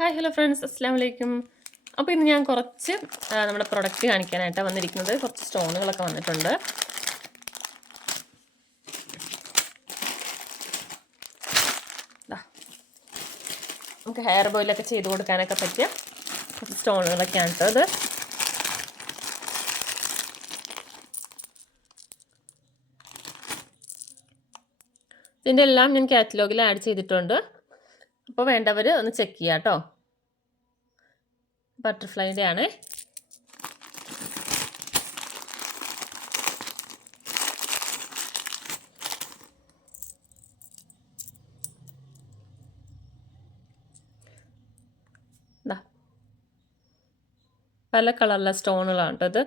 Hi hello friends അസ്സാം വലൈക്കും അപ്പോൾ ഇന്ന് ഞാൻ കുറച്ച് നമ്മുടെ പ്രൊഡക്റ്റ് കാണിക്കാനായിട്ടാണ് വന്നിരിക്കുന്നത്. കുറച്ച് സ്റ്റോണുകളൊക്കെ വന്നിട്ടുണ്ട്. നമുക്ക് ഹെയർ ബോയിലൊക്കെ ചെയ്ത് കൊടുക്കാനൊക്കെ പറ്റിയ കുറച്ച് സ്റ്റോണുകളൊക്കെയാണ് ഇത് ഇതിന്റെ എല്ലാം ഞാൻ കാറ്റലോഗിൽ ആഡ് ചെയ്തിട്ടുണ്ട്. അപ്പോൾ വേണ്ടവർ ഒന്ന് ചെക്ക് ചെയ്യാം കേട്ടോ ബട്ടർഫ്ലൈന്റെ ആണ്. പല കളറിലെ സ്റ്റോണുകളാണ് കേട്ടോ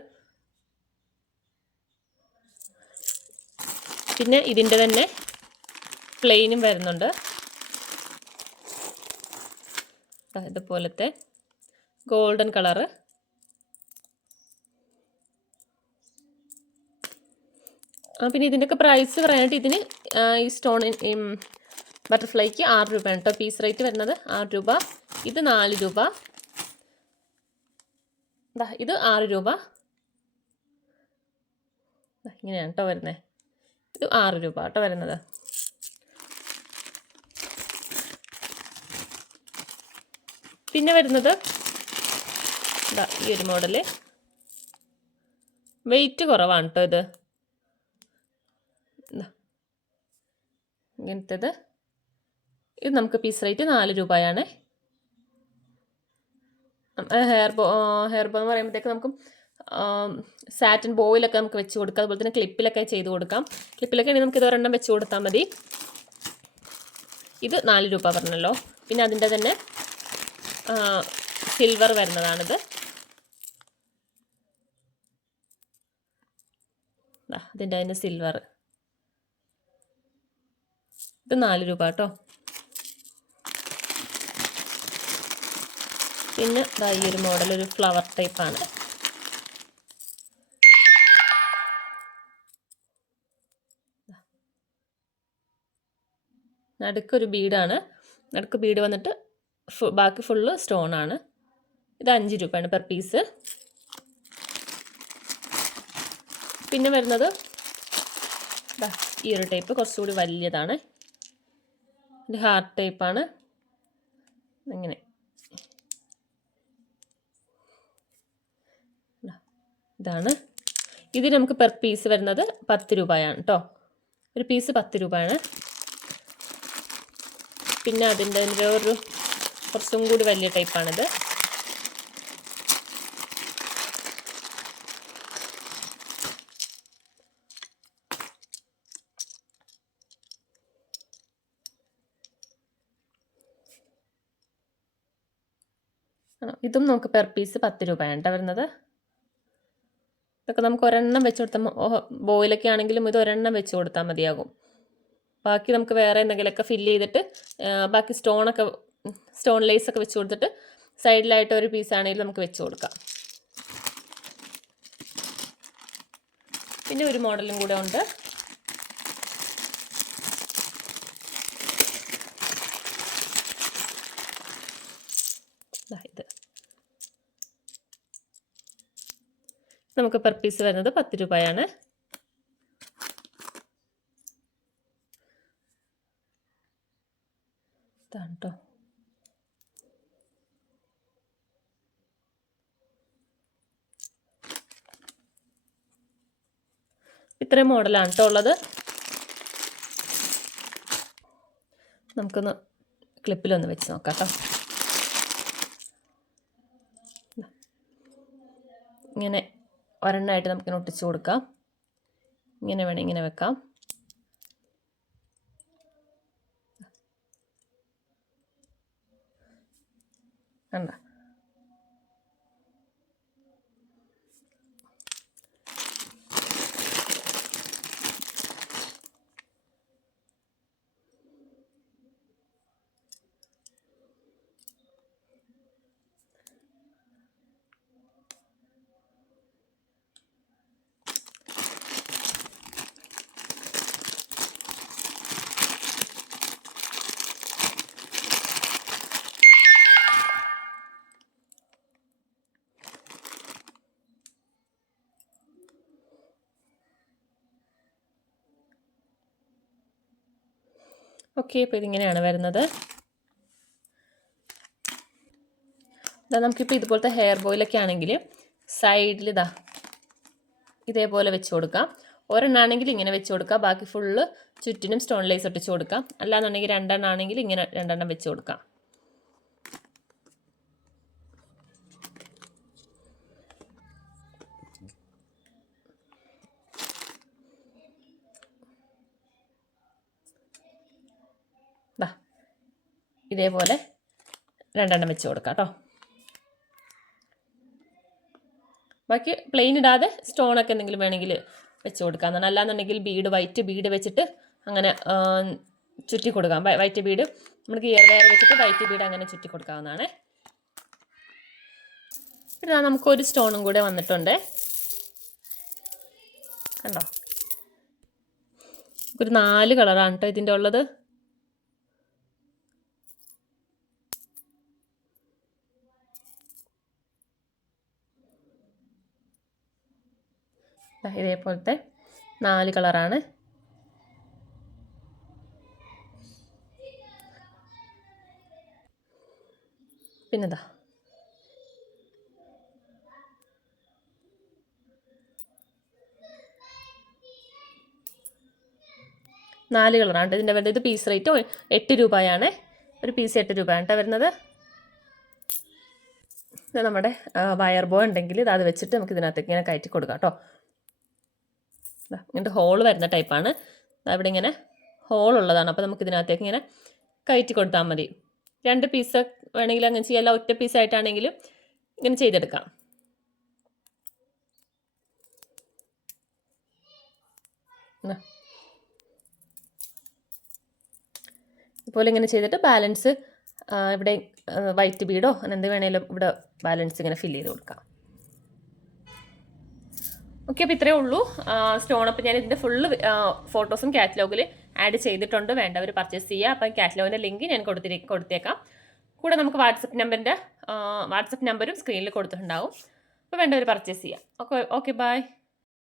പിന്നെ ഇതിന്റെ തന്നെ പ്ലെയിനും വരുന്നുണ്ട്. ഇതുപോലത്തെ ഗോൾഡൻ കളറ്. ആ പിന്നെ ഇതിന്റെയൊക്കെ പ്രൈസ് പറയാനായിട്ട് ഇതിന് ഈ സ്റ്റോൺ ബട്ടർഫ്ലൈക്ക് ആറ് രൂപയാണ് കേട്ടോ. പീസ് റേറ്റ് വരുന്നത് ആറ് രൂപ. ഇത് നാല് രൂപ. ഇത് ആറ് രൂപ. ഇങ്ങനെയാണ് കേട്ടോ വരുന്നത്. ഇത് ആറ് രൂപ കേട്ടോ വരുന്നത്. പിന്നെ വരുന്നത് ഈ ഒരു മോഡൽ വെയിറ്റ് കുറവാണ് കേട്ടോ ഇത്. ഇതാ. ഇങ്ങനത്തേത്. ഇത് നമുക്ക് പീസ് റേറ്റ് നാല് രൂപയാണ്. ഹെയർ ബോ ഹെയർ ബോ എന്ന് പറയുമ്പോഴത്തേക്ക് നമുക്ക് സാറ്റിൻ ബോയിലൊക്കെ നമുക്ക് വെച്ച് കൊടുക്കാം. അതുപോലെ തന്നെ ക്ലിപ്പിലൊക്കെ ചെയ്ത് കൊടുക്കാം. ക്ലിപ്പിലൊക്കെ ആണെങ്കിൽ നമുക്ക് ഇത് ഒരെണ്ണം വെച്ച് കൊടുത്താൽ മതി. ഇത് നാല് രൂപ പറഞ്ഞല്ലോ. പിന്നെ അതിന്റെ തന്നെ സിൽവർ വരുന്നതാണിത്. ഇതിന്റെ അതിന്റെ സിൽവർ ഇത് നാല് രൂപ കേട്ടോ. പിന്നെ ഈ ഒരു മോഡൽ ഒരു ഫ്ലവർ ടൈപ്പാണ് നടുക്കൊരു ബീഡാണ് നടുക്ക് ബീഡ് വന്നിട്ട് ബാക്കി ഫുള്ള് സ്റ്റോൺ ആണ് ഇത് അഞ്ച് രൂപയാണ് പെർ പീസ്. പിന്നെ വരുന്നത് ഈ ഒരു ടൈപ്പ് കുറച്ചുകൂടി വലിയതാണ്. ഇത് ഹാർട്ട് ടൈപ്പാണ്. ഇങ്ങനെ. ഇതാണ്. ഇത് നമുക്ക് പെർ പീസ് വരുന്നത് പത്ത് രൂപയാണ് കേട്ടോ ഒരു പീസ് പത്ത് രൂപയാണ്. പിന്നെ അതിന്റെ ഒരു കുറച്ചും കൂടി വലിയ ടൈപ്പാണിത്? ഇതും നമുക്ക് പെർ പീസ് പത്ത് രൂപയാണ് കേട്ടോ വരുന്നത് ഇതൊക്കെ നമുക്ക് ഒരെണ്ണം വെച്ച് കൊടുത്താൽ ബോയിലൊക്കെ ആണെങ്കിലും ഇത് ഒരെണ്ണം വെച്ച് കൊടുത്താൽ മതിയാകും ബാക്കി നമുക്ക് വേറെ എന്തെങ്കിലുമൊക്കെ ഫില്ല് ചെയ്തിട്ട് ബാക്കി സ്റ്റോണൊക്കെ സ്റ്റോൺ ലേസ് ഒക്കെ വെച്ച് കൊടുത്തിട്ട് സൈഡിലായിട്ട് ഒരു പീസ് ആണെങ്കിലും നമുക്ക് വെച്ച് കൊടുക്കാം. പിന്നെ ഒരു മോഡലും കൂടെ ഉണ്ട്. നമുക്ക് പെർ പീസ് വരുന്നത് പത്ത് രൂപയാണ് ഇതാണ് കേട്ടോ ഇത്രയും മോഡലാണ് കേട്ടോ ഉള്ളത്. നമുക്കൊന്ന് ക്ലിപ്പിലൊന്ന് വെച്ച് നോക്കാം കേട്ടോ ഇങ്ങനെ ഒരെണ്ണമായിട്ട് നമുക്കിങ്ങനെ ഒട്ടിച്ച് കൊടുക്കാം. ഇങ്ങനെ വേണം ഇങ്ങനെ വെക്കാം. കണ്ട? ഓക്കെ അപ്പോൾ ഇതിങ്ങനെയാണ് വരുന്നത്. ഇതാ നമുക്കിപ്പോൾ ഇതുപോലത്തെ ഹെയർ ബോയിലൊക്കെ ആണെങ്കിൽ സൈഡിൽ ഇതാ ഇതേപോലെ വെച്ച് കൊടുക്കാം. ഒരെണ്ണാണെങ്കിൽ ഇങ്ങനെ വെച്ച് കൊടുക്കാം. ബാക്കി ഫുള്ള് ചുറ്റിനും സ്റ്റോൺ ലൈസ് ഒട്ടിച്ച് കൊടുക്കാം. അല്ലാന്നുണ്ടെങ്കിൽ രണ്ടെണ്ണം ആണെങ്കിൽ ഇങ്ങനെ രണ്ടെണ്ണം വെച്ച് കൊടുക്കാം. ഇതേപോലെ രണ്ടെണ്ണം വെച്ച് കൊടുക്കാം കേട്ടോ. ബാക്കി പ്ലെയിൻ ഇടാതെ സ്റ്റോണൊക്കെ എന്തെങ്കിലും വേണമെങ്കിൽ വെച്ച് കൊടുക്കാമെന്നാണ് അല്ലാന്നുണ്ടെങ്കിൽ ബീഡ് വൈറ്റ് ബീഡ് വെച്ചിട്ട് അങ്ങനെ ചുറ്റി കൊടുക്കാം. വൈറ്റ് ബീഡ് നമുക്ക് ഇയർ വയർ വെച്ചിട്ട് വൈറ്റ് ബീഡ് അങ്ങനെ ചുറ്റി കൊടുക്കാവുന്നതാണ്. പിന്നെ നമുക്കൊരു സ്റ്റോണും കൂടെ വന്നിട്ടുണ്ട്. കണ്ടോ? ഒരു നാല് കളറാണ് കേട്ടോ ഇതിന്റെ ഉള്ളത്. ഇതേപോലത്തെ നാല് കളറാണ്. പിന്നെതാ നാല് കളറാണ് ഇതിന്റെ വരുന്നത്. ഇത് പീസ് റേറ്റ് എട്ട് രൂപയാണ്. ഒരു പീസ് എട്ട് രൂപയാണ് കേട്ടോ വരുന്നത്. നമ്മുടെ വയർ ബോ ഉണ്ടെങ്കിൽ ഇത് അത് വെച്ചിട്ട് നമുക്ക് ഇതിനകത്തേക്ക് ഇങ്ങനെ കയറ്റി കൊടുക്കാം കേട്ടോ. ഇങ്ങനത്തെ ഹോൾ വരുന്ന ടൈപ്പാണ് അവിടെ ഇങ്ങനെ ഹോൾ ഉള്ളതാണ്. അപ്പോൾ നമുക്ക് ഇതിനകത്തേക്ക് ഇങ്ങനെ കയറ്റി കൊടുത്താൽ മതി. രണ്ട് പീസ് വേണമെങ്കിൽ അങ്ങനെ ചെയ്യാം. അല്ല ഒറ്റ പീസായിട്ടാണെങ്കിലും ഇങ്ങനെ ചെയ്തെടുക്കാം. ഇതുപോലെ ഇങ്ങനെ ചെയ്തിട്ട് ബാലൻസ് ഇവിടെ വൈറ്റ് ബീഡോ അങ്ങനെ എന്ത് വേണേലും ഇവിടെ ബാലൻസ് ഇങ്ങനെ ഫില്ല് ചെയ്ത് കൊടുക്കാം. ഓക്കെ അപ്പോൾ ഇത്രയേ ഉള്ളൂ. സ്റ്റോൺ അപ്പോൾ ഞാൻ ഇതിന്റെ ഫുള്ള് ഫോട്ടോസും കാറ്റലോഗിൽ ആഡ് ചെയ്തിട്ടുണ്ട്. വേണ്ടവർ പർച്ചേസ് ചെയ്യുക. അപ്പം കാറ്റലോഗിന്റെ ലിങ്ക് ഞാൻ കൊടുത്തിരി കൊടുത്തേക്കാം. കൂടെ നമുക്ക് വാട്സപ്പ് നമ്പറിന്റെ വാട്സപ്പ് നമ്പറും സ്ക്രീനിൽ കൊടുത്തിട്ടുണ്ടാവും. അപ്പോൾ വേണ്ടവർ പർച്ചേസ് ചെയ്യാം ഓക്കെ ഓക്കെ ബൈ